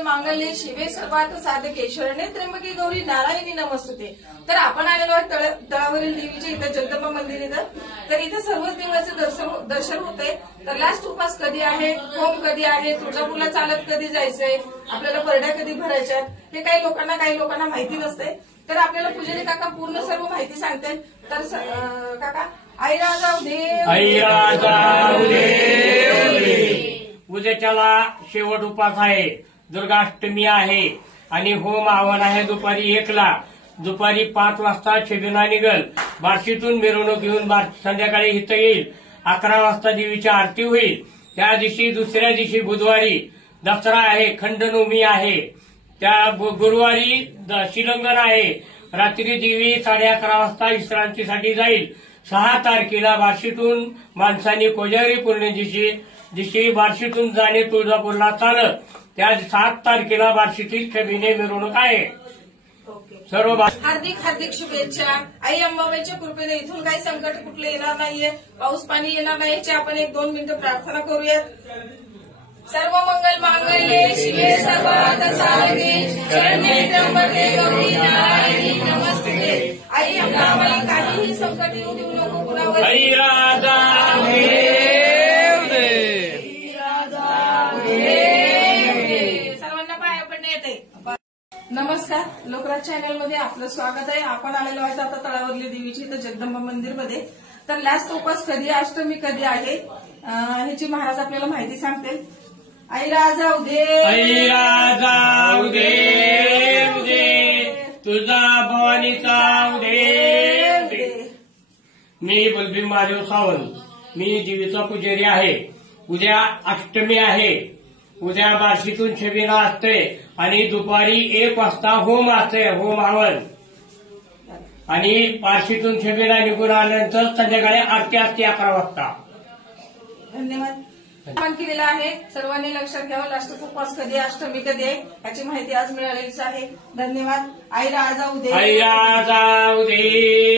मंगल मांगल्ये शिवे सर्वार्थ साधके शरण्ये त्र्यंबके गौरी नारायणी नमस्तुते। तर आपण आलेलो आहे तळावरील देवीच्या इथं जगदंबा मंदिर इथं। तर इथं सर्वच देवाचं दर्शन होते। तर लास्ट उपास कधी आहे, होम कधी आहे, तुळजापूरला चालत कधी जायचंय, आपल्याला परड्या कधी भरायच्यात, हे काही लोकांना माहिती नसते। तर आपल्याला पुजारी काका पूर्ण सर्व माहिती सांगतील। तर काका आई राजाव उद्याच्याला शेवट उपास आहे, दुर्गाष्टमी आहे आणि होम आव्हान आहे दुपारी 1 ला। दुपारी 5 वाजता छबिना निघल, बार्शीतून मिरवणूक घेऊन संध्याकाळी इथं येईल। 11 वाजता देवीची आरती होईल। त्या दिवशी दुसऱ्या दिवशी बुधवारी दसरा आहे, खंडनवमी आहे। त्या गुरुवारी शिलंगण आहे। रात्री देवी 11:30 वाजता विश्रांतीसाठी जाईल। 6 तारखेला बार्शीतून माणसांनी कोजागरी दिवशी बार्शीतून जाणे तुळजापूरला चालत। त्या 7 तारखेला बार्शीतील छबिने मिरवणूक आहे। सर्व हार्दिक शुभेच्छा। आई अंबाबाईच्या कृपेने इथून काही संकट कुठले येणार नाहीये, पाऊस पाणी येणार नाही, याची आपण 1-2 मिनिटं प्रार्थना करूयात। सर्व मंगल मांगल्ये शिवे सर्वार्थ साधके शरण्ये त्र्यंबके गौरी नारायणी नमस्तुते। आई अंबाबाई काहीही संकट येऊ देऊ नको कुणावर। सर्वांना पाया पडणे येते। नमस्कार, लोकराज चॅनल मध्ये आपलं स्वागत आहे। आपण आलेलो आहोत आता तळावरली देवीची इथं जगदंबा मंदिरमध्ये। तर लास्ट उपास कधी, अष्टमी कधी आहे ह्याची महाराज आपल्याला माहिती सांगतील। आई राजा उदे तुझा भवानीचा उदे। मी बलभीम महादेव सावंत, मी देवीचा पुजारी आहे। उद्या अष्टमी आहे। उद्या बार्शीतून छबिना असते आणि दुपारी 1 वाजता होम असते, होम हवन। आणि बार्शीतून छबिना निघून आल्यानंतर संध्याकाळी आरती असते 11 वाजता। धन्यवाद। आपण केलेला आहे, सर्वांनी लक्षात घ्यावं। लास्ट उपवास कधी, अष्टमी कधी आहे याची माहिती आज मिळालेलीच आहे। धन्यवाद। आई राजा उदे।